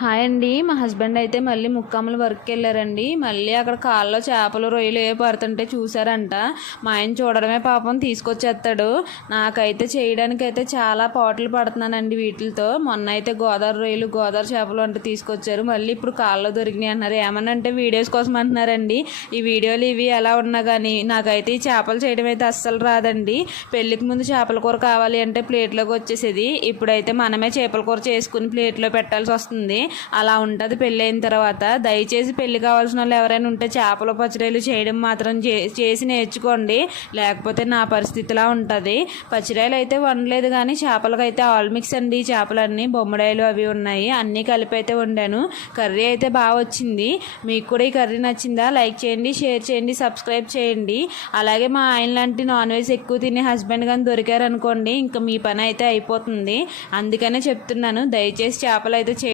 Hi అండి. మా husband అయితే మళ్ళీ ముక్కాముల వర్క్కి వెళ్ళారండి. మళ్ళీ అక్కడ కాళ్ళలో చేపలు రొయ్యలు ఏ పడుతుంటే చూసారంట. మా ఆయన చూడడమే పాపం తీసుకొచ్చేస్తాడు. నాకైతే చేయడానికైతే చాలా పాటలు పడుతున్నానండి వీటితో. మొన్న అయితే గోదావరి రొయ్యలు గోదావరి చేపలు అంటే తీసుకొచ్చారు. మళ్ళీ ఇప్పుడు కాళ్ళలో దొరికినాయి అన్నారు. ఏమనంటే వీడియోస్ కోసం అంటున్నారండి. ఈ వీడియోలు ఇవి ఎలా ఉన్నా కానీ నాకైతే ఈ చేపలు చేయడం అయితే అస్సలు రాదండి. పెళ్ళికి ముందు చేపల కూర కావాలి అంటే ప్లేట్లోకి వచ్చేసేది. ఇప్పుడైతే మనమే చేపల కూర చేసుకుని ప్లేట్లో పెట్టాల్సి వస్తుంది. అలా ఉంటుంది పెళ్ళి అయిన తర్వాత. దయచేసి పెళ్ళి కావాల్సిన వాళ్ళు ఎవరైనా ఉంటే చేపల పచ్చడిలు చేయడం మాత్రం చేసి నేర్చుకోండి. లేకపోతే నా పరిస్థితిలా ఉంటుంది. పచ్చడిలు అయితే వండలేదు కానీ చేపలకైతే ఆల్ మిక్స్ అండి. చేపలన్నీ బొమ్మడాయిలు అవి ఉన్నాయి. అన్నీ కలిపి అయితే వండాను. కర్రీ అయితే బాగా వచ్చింది. మీకు కూడా ఈ కర్రీ నచ్చిందా? లైక్ చేయండి, షేర్ చేయండి, సబ్స్క్రైబ్ చేయండి. అలాగే మా ఆయన లాంటి నాన్ వెజ్ ఎక్కువ తినే హస్బెండ్ కానీ దొరికారనుకోండి ఇంకా మీ పని అయితే అయిపోతుంది. అందుకనే చెప్తున్నాను, దయచేసి చేపలు అయితే